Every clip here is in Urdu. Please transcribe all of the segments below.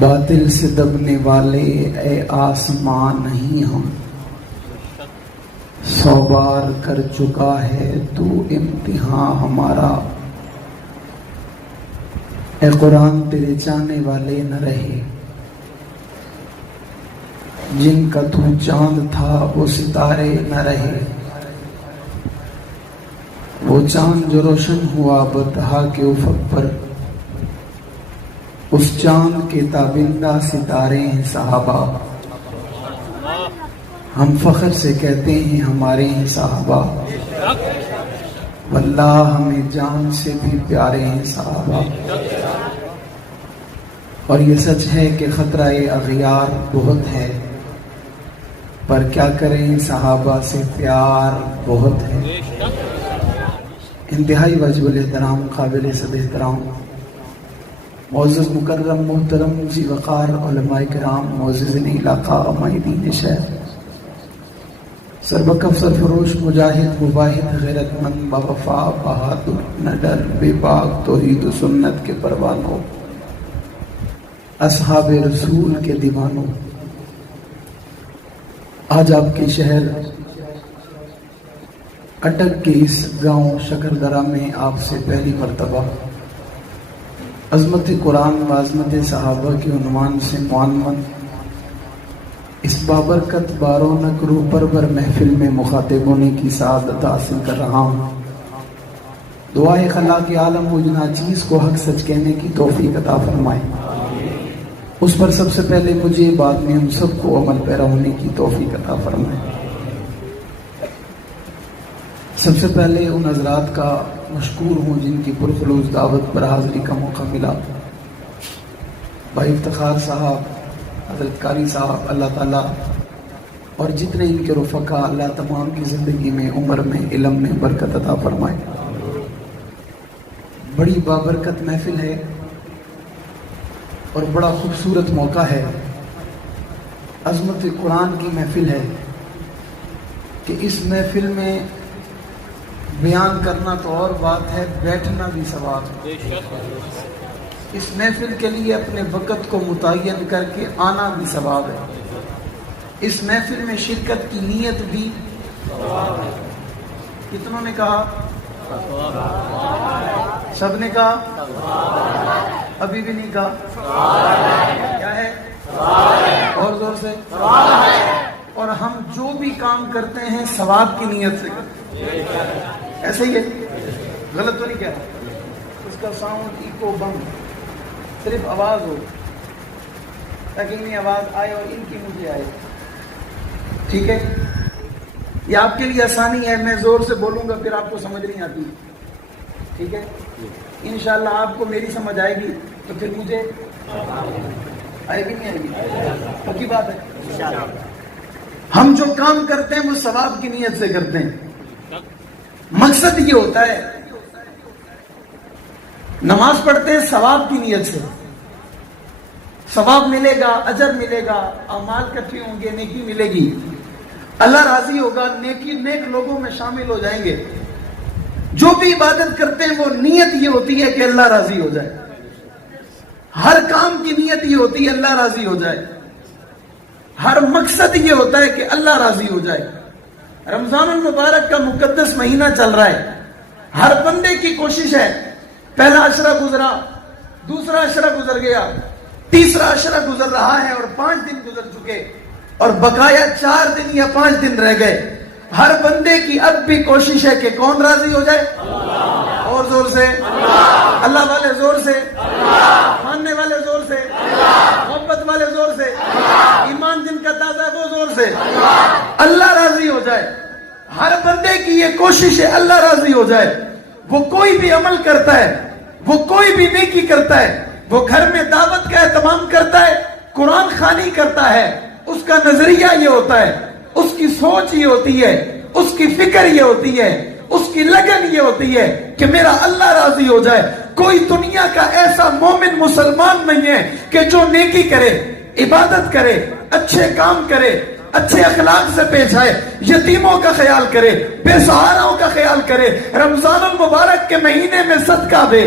باطل سے دبنے والے اے آسمان نہیں ہم، 100 بار کر چکا ہے تو امتحان ہمارا۔ اے قرآن تیرے چاہنے والے نہ رہے، جن کا تو چاند تھا وہ ستارے نہ رہے۔ وہ چاند جو روشن ہوا بتہا کے افق پر، اس چاند کے تابندہ ستارے ہیں صحابہ۔ ہم فخر سے کہتے ہیں ہمارے ہیں صحابہ، واللہ ہمیں جان سے بھی پیارے ہیں صحابہ۔ اور یہ سچ ہے کہ خطرہ اغیار بہت ہے، پر کیا کریں صحابہ سے پیار بہت ہے۔ انتہائی واجب الاحترام، قابل صد احترام، معزز مکرم محترم ذی وقار علماء کرام، معززین علاقہ، عمائدین شہر، سربکف سرفروش، مجاہد مباہد، غیرت مند، باوفا بہادر، نڈر بے باک، توحید و سنت کے پروانوں، اصحاب رسول کے دیوانوں، آج آپ کے شہر اٹک کے اس گاؤں شکردرہ میں آپ سے پہلی مرتبہ عظمت قرآن و عظمت صحابہ کے عنوان سے معنون اس بابرکت بارونق روح پرور محفل میں مخاطب ہونے کی سعادت حاصل کر رہا ہوں۔ دعائے خلا کے عالم و ناچیز کو حق سچ کہنے کی توفیق عطا فرمائے، اس پر سب سے پہلے مجھے، بعد میں ہم سب کو عمل پیرا ہونے کی توفیق عطا فرمائے۔ سب سے پہلے ان حضرات کا مشکور ہوں جن کی پرخلوص دعوت پر حاضری کا موقع ملا۔ بھائی افتخار صاحب، حضرت قاری صاحب، اللہ تعالیٰ اور جتنے ان کے رفقا، اللہ تمام کی زندگی میں، عمر میں، علم میں برکت عطا فرمائے۔ بڑی بابرکت محفل ہے اور بڑا خوبصورت موقع ہے، عظمت قرآن کی محفل ہے کہ اس محفل میں بیان کرنا تو اور بات ہے، بیٹھنا بھی ثواب ہے۔ اس محفل کے لیے اپنے وقت کو متعین کر کے آنا بھی ثواب ہے۔ اس محفل میں شرکت کی نیت بھی ثواب ہے۔ کتنوں نے کہا؟ سب نے کہا؟ ابھی بھی نہیں کہا؟ کیا ہے؟ اور زور سے؟ اور ہم جو بھی کام کرتے ہیں ثواب کی نیت سے کرتے ہیں، ایسے ہی ہے؟ غلط تو نہیں کہہ رہا؟ اس کا ساؤنڈ ایکو بند، صرف آواز ہو تاکہ انہیں آواز آئے اور ان کی مجھے آئے، ٹھیک ہے؟ یہ آپ کے لیے آسانی ہے، میں زور سے بولوں گا پھر آپ کو سمجھ نہیں آتی، ٹھیک ہے؟ انشاءاللہ آپ کو میری سمجھ آئے گی تو پھر مجھے آئے گی نہیں آئے گی؟ پکی بات ہے۔ ہم جو کام کرتے ہیں وہ ثواب کی نیت سے کرتے ہیں۔ مقصد یہ ہوتا ہے، نماز پڑھتے ہیں ثواب کی نیت سے، ثواب ملے گا، اجر ملے گا، اعمال کٹھے ہوں گے، نیکی ملے گی، اللہ راضی ہوگا، نیک لوگوں میں شامل ہو جائیں گے۔ جو بھی عبادت کرتے ہیں وہ نیت یہ ہوتی ہے کہ اللہ راضی ہو جائے، ہر کام کی نیت یہ ہوتی ہے اللہ راضی ہو جائے، ہر مقصد یہ ہوتا ہے کہ اللہ راضی ہو جائے۔ رمضان المبارک کا مقدس مہینہ چل رہا ہے، ہر بندے کی کوشش ہے، پہلا عشرہ گزرا، دوسرا عشرہ گزر گیا، تیسرا عشرہ گزر رہا ہے اور 5 دن گزر چکے اور بقایا 4 دن یا 5 دن رہ گئے۔ ہر بندے کی اب بھی کوشش ہے کہ کون راضی ہو جائے؟ اللہ۔ اور زور سے اللہ، اللہ والے زور سے اللہ، ماننے والے زور سے اللہ، محبت والے زور سے اللہ، ایمان جن کا تازہ ہے وہ زور سے اللہ راضی ہو جائے۔ ہر بندے کی یہ کوشش ہے اللہ راضی ہو جائے۔ وہ کوئی بھی عمل کرتا ہے، وہ کوئی بھی نیکی کرتا ہے، وہ گھر میں دعوت کا اہتمام کرتا ہے، قرآن خوانی کرتا ہے، اس کا نظریہ یہ ہوتا ہے، اس کی سوچ یہ ہوتی ہے، اس کی فکر یہ ہوتی ہے، اس کی لگن یہ ہوتی ہے کہ میرا اللہ راضی ہو جائے۔ کوئی دنیا کا ایسا مومن مسلمان نہیں ہے کہ جو نیکی کرے، عبادت کرے، اچھے کام کرے، اچھے اخلاق سے پیش آئے، یتیموں کا خیال کرے، بے سہاراؤں کا خیال کرے، رمضان المبارک کے مہینے میں صدقہ دے،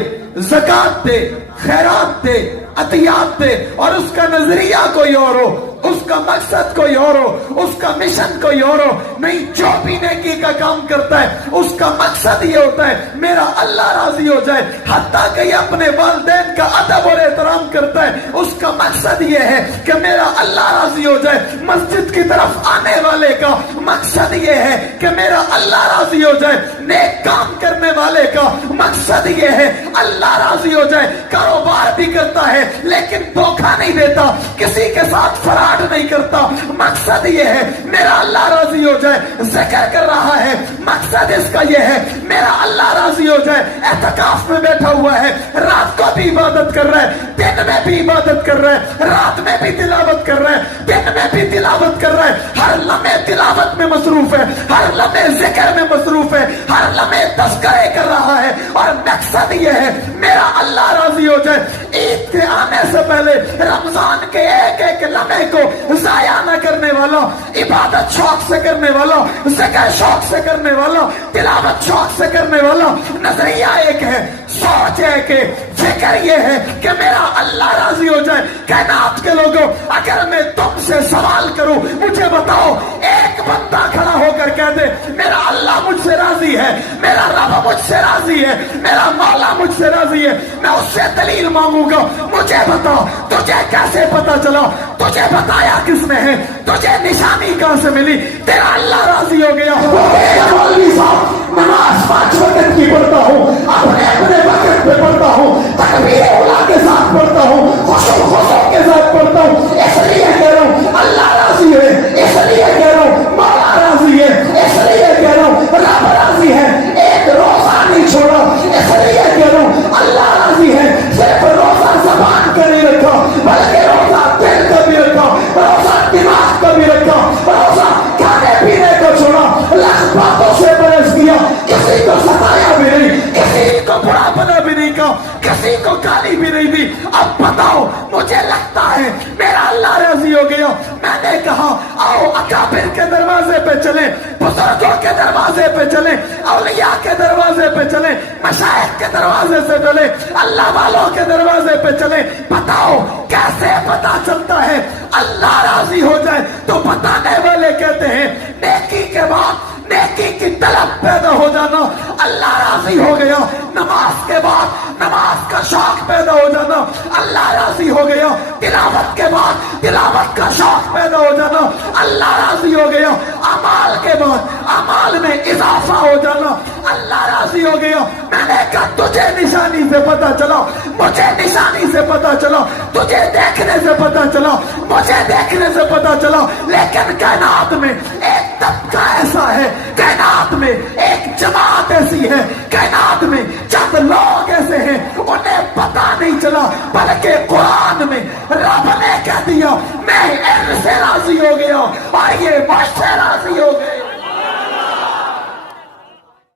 زکوٰۃ دے، خیرات دے، عطیات دے، اور اس کا نظریہ کوئی اور ہو، اس کا مقصد کوئی اور ہو، اس کا مشن کوئی اور ہو، نہیں جو بھی نیکی کا کام کرتا ہے اس کا مقصد یہ ہوتا ہے میرا اللہ راضی ہو جائے، حتیٰ کہ یہ اپنے والدین کا ادب اور احترام کرتا ہے اس کا مقصد یہ ہے کہ میرا اللہ راضی ہو جائے، مسجد کی طرف آنے والے کا مقصد یہ ہے کہ میرا اللہ راضی ہو جائے، نیک کام کرنے والے کا مقصد یہ ہے اللہ راضی ہو جائے، کاروبار بھی کرتا ہے لیکن دھوکہ نہیں دیتا، کسی کے ساتھ فراڈ نہیں کرتا، مقصد یہ ہے میرا اللہ راضی ہو جائے، ذکر کر رہا ہے مقصد اس کا یہ ہے میرا اللہ راضی ہو جائے، اعتکاف میں بیٹھا ہوا ہے، رات کو بھی عبادت کر رہا ہے، دن میں بھی عبادت کر رہا ہے، رات میں بھی تلاوت کر رہا ہے، دن میں بھی تلاوت کر رہا ہے، ہر لمحے تلاوت میں مصروف ہے، ہر لمحے ذکر میں مصروف ہے، ہر لمحے تذکرے کر رہا ہے، اور مقصد یہ ہے میرا اللہ راضی ہو جائے، عید کے آنے سے پہلے رمضان کے ایک ایک لمحے کو ضائع نہ کرنے والا، عبادت شوق سے کرنے والا، ذکر شوق سے کرنے والا، تلاوت شوق سے کرنے والا، نظریہ ایک ہے، سوچ ہے کہ فکر یہ ہے کہ میرا اللہ راضی ہو جائے۔ کائنات کے لوگوں، اگر میں تم سے سوال کروں مجھے بتاؤ، ایک بندہ کھڑا ہو کر کہہ دے میرا اللہ مجھ سے راضی ہے، میرا رب مجھ سے راضی ہے، میرا مولا مجھ سے راضی ہے، میں اس سے دلیل مانگوں گا، مجھے بتا تجھے کیسے پتا چلا، تجھے بتایا کس نے ہے، تجھے نشانی کہاں سے ملی، تیرا اللہ راضی ہو گیا۔ مولوی صاحب نماز 5 وقت کی پڑھتا ہوں، اپنے وقت پہ پڑھتا ہوں، تکبیر اولا کے ساتھ پڑھتا ہوں، خشوع کے ساتھ پڑھتا ہوں، اس لیے کہہ رہا ہوں اللہ راضی ہے، اس لیے کہہ رہا ہوں مولا راضی ہے، اس لیے کہہ رہا ہوں رب راضی ہے، ایک روزہ نہیں چھوڑا، اس لیے کہہ رہا ہوں اللہ راضی ہے، صرف روزہ زبان کا نہیں رکھا بلکہ روزہ دل کا بھی رکھا، روزہ دماغ کا بھی رکھا، روزہ کھانے پینے کا چھوڑا، لاکھ باتوں سے پرہیز کیا، کسی کو ستایا بھی نہیں، کسی کو برا بنا بھی نہیں کہا، کسی کو گالی بھی نہیں دی۔ اب بتاؤ مجھے لگتا ہے میرا اللہ راضی ہو گیا۔ میں نے کہا آؤ اکابر کے دروازے پہ چلیں، بزرگوں کے دروازے پہ چلیں، اولیاء کے دروازے پہ چلیں، مشائخ کے دروازے سے چلیں، اللہ والوں کے دروازے پہ چلیں۔ بتاؤ کیسے پتا چلتا ہے اللہ راضی ہو جائے؟ تو بتانے والے کہتے ہیں نیکی کے بعد نیکی کی طلب پیدا ہو جانا، اللہ راضی ہو گیا۔ نماز کے بعد نماز کا شوق پیدا ہو جانا، اللہ راضی ہو گیا۔ تلاوت کے بعد تلاوت کا شوق پیدا ہو جانا، اللہ راضی ہو گیا۔ اعمال کے بعد اعمال میں اضافہ ہو جانا، اللہ راضی ہو گیا۔ میں نے کہا تجھے نشانی سے پتا چلا، مجھے نشانی سے پتا چلا، تجھے دیکھنے سے پتا چلا، مجھے دیکھنے سے پتا چلا، لیکن کائنات میں ایک طبقہ ایسا ہے، کائنات میں ایک جماعت ایسی ہے، کائنات میں چند لوگ ایسے ہیں انہیں پتا نہیں چلا، بلکہ قرآن میں رب نے کہہ دیا میں ان سے راضی ہو گیا اور یہ مجھ سے راضی ہو گئے۔